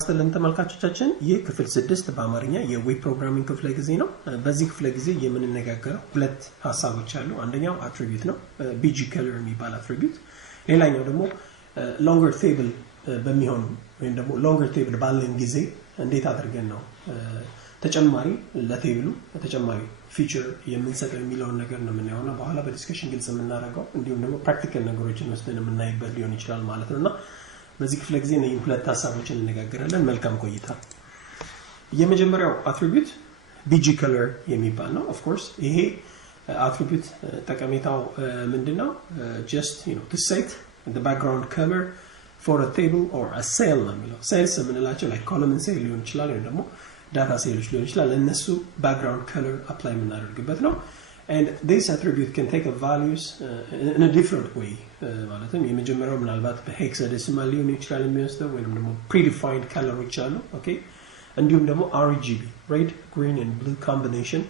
አስተላልፈን ተመልካቾቻችን ይህ ክፍል 6 በአማርኛ የዌብ ፕሮግራሚንግ ክፍለ ጊዜ ነው። በዚህ ክፍለ ጊዜ የምንነጋገረው ሁለት ሐሳቦች አሉ። አንደኛው አትሪቢዩት ነው፣ BG color የሚባል አትሪቢዩት። ሌላኛው ደግሞ longer table በሚሆን ወይም ደግሞ longer table ባለን ጊዜ እንዴት አድርገን ነው ተጨማሪ ለቴብሉ ተጨማሪ ፊቸር የምንሰጠው የሚለውን ነገር ነው የምናየውና በኋላ በዲስከሽን ግልጽ የምናደርገው እንዲሁም ደግሞ ፕራክቲካል ነገሮችን ወስደን የምናይበት ሊሆን ይችላል ማለት ነውና በዚህ ክፍለ ጊዜ ነው ሁለት ሐሳቦችን እንነጋገራለን። መልካም ቆይታ። የመጀመሪያው አትሪቢዩት BG color የሚባል ነው። ኦፍ ኮርስ ይሄ አትሪቢዩት ጠቀሜታው ምንድነው? just to set the background color for a table or a cell ነው የሚለው። cells የምንላቸው like column cell ሊሆን ይችላል ወይም ደግሞ data cells ሊሆን ይችላል። እነሱ background color apply የምናደርግበት ነው. And this attribute can take a values in a different way. ማለትም የመጀመሪያው ምናልባት በሄክሳዴሲማል ሊሆን ይችላል የሚወስደው ወይንም ደግሞ predefined colors አሉ። ኦኬ እንዲሁም ደግሞ RGB red green and blue combination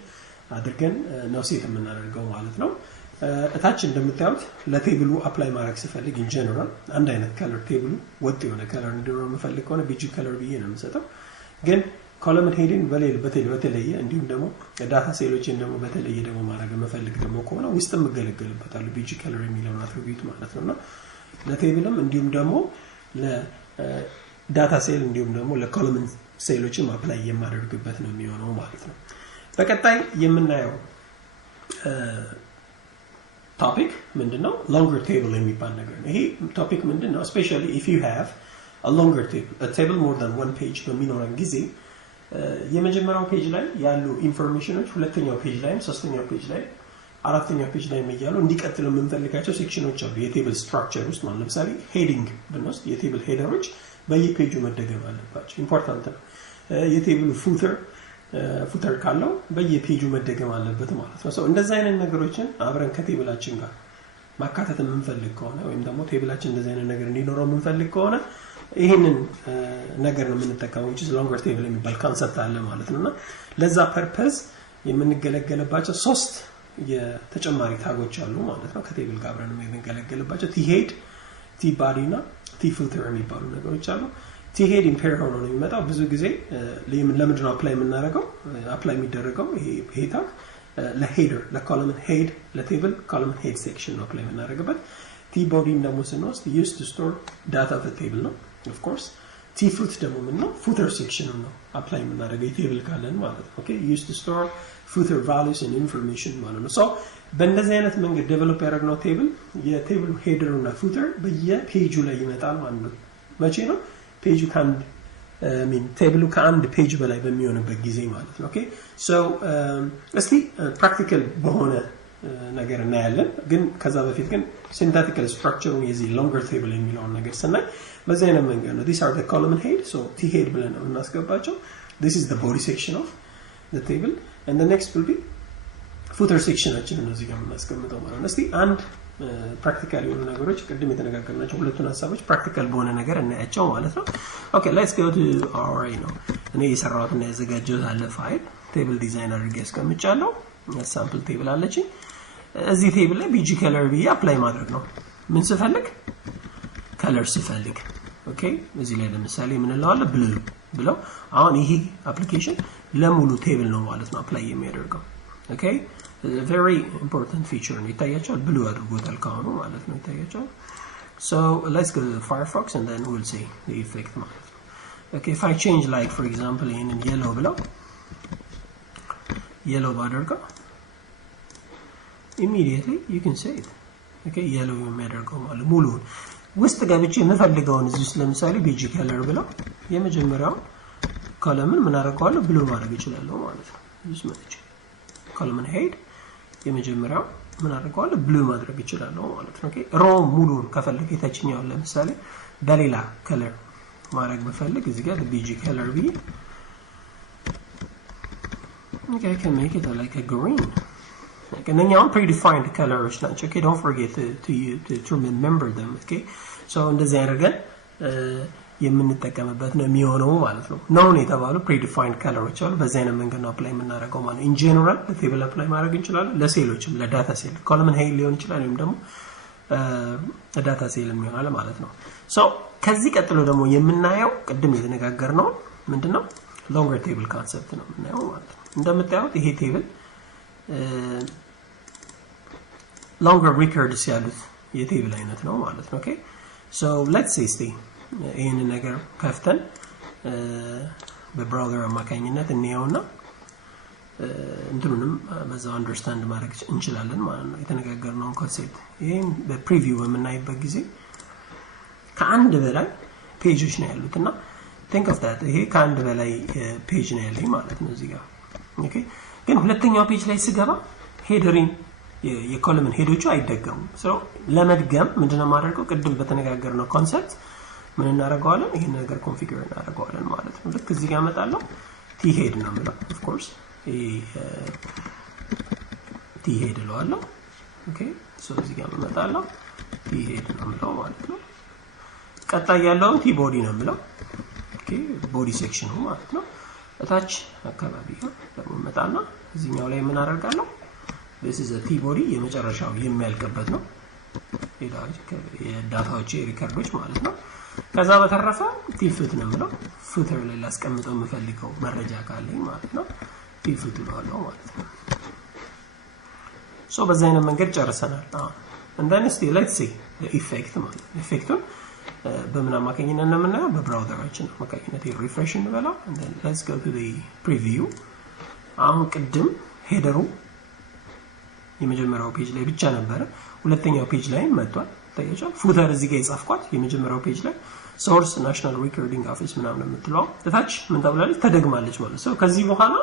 አድርገን ነው ሴት የምናደርገው ማለት ነው። እታች እንደምታዩት ለቴብሉ አፕላይ ማድረግ ሲፈልግ in general አንድ አይነት color ቴብሉ ወጥ የሆነ color እንዲኖረው የምፈልግ ከሆነ BG color ብዬ ነው የምሰጠው። ግን ኮለመን ሄዲንግ በተለየ እንዲሁም ደግሞ ዳታ ሴሎችን ደግሞ በተለየ ደግሞ ማድረግ መፈልግ ደግሞ ከሆነ ውስጥም መገለገልበታለሁ BG color የሚለው አትሪቢዩት ማለት ነውና ለቴብልም እንዲሁም ደግሞ ለዳታ ሴል እንዲሁም ደግሞ ለኮለመን ሴሎችን አፕላይ የማደርግበት ነው የሚሆነው ማለት ነው። በቀጣይ የምናየው ቶፒክ ምንድነው? longer table የሚባል ነገር ነው። ይሄ ቶፒክ ምንድነው? especially if you have a longer table, a table more than one page በሚኖረን ጊዜ የመጀመሪያው ፔጅ ላይ ያሉ ኢንፎርሜሽኖች ሁለተኛው ፔጅ ላይ ሶስተኛው ፔጅ ላይ አራተኛው ፔጅ ላይ የሚያሉ እንዲቀጥሉ የምንፈልጋቸው ሴክሽኖች አሉ የቴብል ስትራክቸር ውስጥ ማለት ለምሳሌ ሄዲንግ ብንወስድ የቴብል ሄደሮች በየፔጁ መደገም አለባቸው ኢምፖርታንት ነው። የቴብል ፉተር ካለው በየፔጁ መደገም አለበት ማለት ነው። እንደዚህ አይነት ነገሮችን አብረን ከቴብላችን ጋር ማካተት የምንፈልግ ከሆነ ወይም ደግሞ ቴብላችን እንደዚህ አይነት ነገር እንዲኖረው የምንፈልግ ከሆነ ይሄንን ነገር ነው የምንጠቀመው which is longer table የሚባል ኮንሰፕት አለ ማለት ነውና ለዛ ፐርፐዝ የምንገለገልባቸው ሶስት የተጨማሪ ታጎች አሉ ማለት ነው። ከቴብል ጋር አብረን የምንገለገልባቸው t-head t-body እና t-footer የሚባሉ ነገሮች አሉ። t-head ኢምፔር ሆኖ ነው የሚመጣው ብዙ ጊዜ ለምንድን ነው አፕላይ የምናደርገው አፕላይ የሚደረገው ይሄ ታግ ለሄደር ለኮለመን ሄድ ለቴብል ኮለመን ሄድ ሴክሽን ነው አፕላይ የምናደርግበት። t-body ደግሞ ስንወስድ used to store data of the table ነው of course. t-foot ደግሞ ምን ነው footer section ነው apply የምናደርገው ቴብል ካለን ማለት ነው። ኦኬ used to store footer values and information ማለት ነው። በእንደዚህ አይነት መንገድ ዴቨሎፕ ያደረግነው ቴብል የቴብል ሄደር እና ፉተር በየፔጁ ላይ ይመጣል ማለት ነው። መቼ ነው ፔጁ ካንድ ቴብሉ ከአንድ ፔጅ በላይ በሚሆንበት ጊዜ ማለት ነው። ኦኬ እስቲ ፕራክቲካል በሆነ ነገር እናያለን። ግን ከዛ በፊት ግን ሲንታቲካል ስትራክቸሩን የዚህ longer table የሚለውን ነገር ስናይ በዚህ አይነት መንገድ ነው these are the column head so t head ብለን ነው እናስገባቸው this is the body section of the table and the next will be footer section አችን ነው እዚህ ጋር እናስቀምጠው ማለት ነው። እስቲ አንድ ፕራክቲካል የሆኑ ነገሮች ቅድም የተነጋገርናቸው ሁለቱን ሐሳቦች ፕራክቲካል በሆነ ነገር እናያቸው ማለት ነው። ኦኬ let's go to our እኔ የሰራሁት እና ያዘጋጀሁት አለ ፋይል ቴብል ዲዛይን አድርጌ አስቀምጫለሁ። ሳምፕል ቴብል አለችኝ እዚህ ቴብል ላይ BG color ብዬ አፕላይ ማድረግ ነው ምን ስፈልግ color ስፈልግ። ኦኬ እዚህ ላይ ለምሳሌ ምን እንለዋለን ብሉ ብለው አሁን ይሄ አፕሊኬሽን ለሙሉ ቴብል ነው ማለት ነው አፕላይ የሚያደርገው። ኦኬ very important feature ነው ይታያችኋል ብሉ አድርጎታል ካሁኑ ማለት ነው ይታያችኋል። so let's go to Firefox and then we'll see the effect ማለት ነው። okay if I change like for example in yellow ብለው yellow ባደርገው immediately you can see it. okay yellow የሚያደርገው ማለት ሙሉ ውስጥ ገብቼ የምፈልገውን እዚህ ውስጥ ለምሳሌ BG color ብለው የመጀመሪያው ኮለምን ምን አደርገዋለሁ ብሉ ማድረግ እችላለሁ ማለት ነው። እዚህ መጥቼ ኮለምን ሄድ የመጀመሪያው ምን አደርገዋለሁ ብሉ ማድረግ እችላለሁ ማለት ነው። ኦኬ ሮ ሙሉን ከፈለገ የታችኛው ለምሳሌ በሌላ color ማድረግ በፈልግ እዚህ ጋር BG color ብዬ okay I can make it like a green. Okay, and then you have predefined colors ናቸው. Okay, don't forget to remember them. Okay, so እንደዚህ አድርገን የምንጠቀምበት ነው የሚሆነው ማለት ነው። known የተባሉ predefined colors አሉ በዛ አይነት መንገድ ነው አፕላይ የምናደርገው ማለት in general ለቴብል አፕላይ ማድረግ እንችላለን ለሴሎችም ለዳታ ሴል ኮለመን ሄድ ሊሆን ይችላል ወይም ደግሞ ዳታ ሴል የሚሆናል ማለት ነው። so ከዚህ ቀጥሎ ደግሞ የምናየው ቅድም የተነጋገርነው ምንድነው longer table concept ነው የምናየው ማለት ነው እንደምታዩት ይሄ ቴብል longer records ያሉት የቴብል አይነት ነው ማለት ነው ኦኬ so let's say stay ይሄን ነገር ከፍተን በብራውዘር አማካኝነት እንየውና እንትኑንም በዛው አንደርስታንድ ማድረግ እንችላለን ማለት ነው የተነጋገርነው ኮንሰፕት ይሄን በፕሪቪው በመናይበት ጊዜ ከአንድ በላይ ፔጆች ነው ያሉትና think of that ይሄ ከአንድ በላይ ፔጅ ነው ያለኝ ማለት ነው እዚህ ጋር ኦኬ ግን ሁለተኛው ፔጅ ላይ ስገባ ሄደሪን የኮለምን ሄዶቹ አይደገሙም so ለመድገም ምንድነው ማድረገው ቅድም በተነጋገርነው ኮንሰፕት ምን እናደርጋለን ይሄን ነገር ኮንፊገር እናደርጋለን ማለት ነው ልክ እዚህ ጋር መጣለው ቲ ሄድ ነው ማለት of course ቲ ሄድ ለዋለው ኦኬ so እዚህ ጋር መጣለው ቲ ሄድ ነው ማለት ነው ቀጣይ ያለው ቲ ቦዲ ነው ማለት ኦኬ ቦዲ ሴክሽኑ ማለት ነው እታች አካባቢ ደግሞ መጣና እዚህኛው ላይ ምን አደርጋለሁ this is a t body የመጨረሻው የሚያልቀበት ነው የዳታዎች ሪከርዶች ማለት ነው ከዛ በተረፈ ቲ ፉት ነው ማለት ፉተር ላይ ላስቀምጠው የምፈልገው መረጃ ካለኝ ማለት ነው ቲ ፉት ነው ማለት ነው so በዛ አይነት መንገድ ጨርሰናል and then still let's see the effect ማለት ኢፌክቱን በምን አማካኝነት ነው የምናየው በብራውዘራችን አማካኝነት ሪፍሬሽ እንበላው and then let's go to the preview አሁን ቅድም ሄደሩ የመጀመሪያው ፔጅ ላይ ብቻ ነበር ሁለተኛው ፔጅ ላይ መጥቷል ታያችሁ ፉተር እዚህ ጋር የጻፍኳት የመጀመሪያው ፔጅ ላይ ሶርስ ናሽናል ሪኮርዲንግ ኦፊስ ምናምን የምትለው እታች ምን ተብላለች ተደግማለች ማለት ነው ከዚህ በኋላ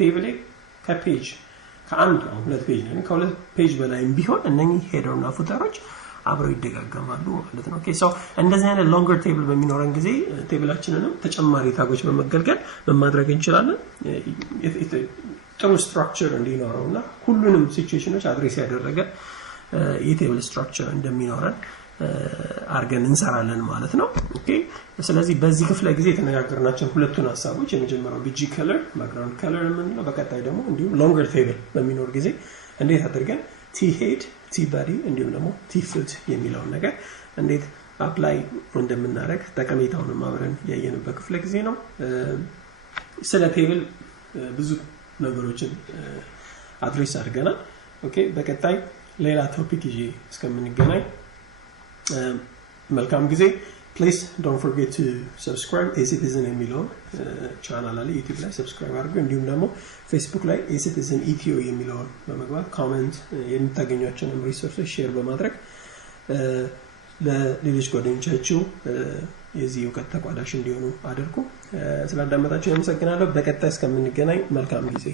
ቴብል ከፔጅ ከአንድ ሁለት ፔጅ ነው ከሁለት ፔጅ በላይም ቢሆን እነኚህ ሄደርና ፉተሮች አብረው ይደጋገማሉ ማለት ነው ኦኬ ሶ እንደዚህ አይነት ሎንገር ቴብል በሚኖረን ጊዜ ቴብላችንንም ተጨማሪ ታጎች በመገልገል በማድረግ እንችላለን ጥሩ ስትራክቸር እንዲኖረውና ሁሉንም ሲቹዌሽኖች አድሬስ ያደረገ የቴብል ስትራክቸር እንደሚኖረን አርገን እንሰራለን ማለት ነው ኦኬ ስለዚህ በዚህ ክፍለ ጊዜ የተነጋገርናቸው ሁለቱን ሐሳቦች የመጀመሪያው ቢጂ ከለር ባክግራውንድ ከለር ምንለው በቀጣይ ደግሞ እንዲሁ ሎንገር ቴብል በሚኖር ጊዜ እንዴት አድርገን ቲ ሄድ ቲ ባዲ እንዲሁም ደግሞ ቲ ፉት የሚለው ነገር እንዴት አፕላይ እንደምናደርግ ጠቀሜታውን ማብረን ያየንበት ክፍለ ጊዜ ነው ስለ ቴብል ብዙ ነገሮችን አድሬስ አድርገናል ኦኬ በቀጣይ ሌላ ቶፒክ ይዤ እስከምንገናኝ መልካም ጊዜ please don't forget to subscribe eCitizen የሚለው ቻናል ላይ ዩቲዩብ ላይ ሰብስክራይብ አድርጉ እንዲሁም ደግሞ ፌስቡክ ላይ eCitizen ኢትዮ የሚለው በመግባት ኮሜንት የምታገኙአቸውን ሪሶርሶች ሼር በማድረግ ለሌሎች ጓደኞቻችሁ የዚህ እውቀት ተቋዳሽ እንዲሆኑ አድርጉ ስላዳመጣችሁ አመሰግናለሁ በቀጣይ እስከምንገናኝ መልካም ጊዜ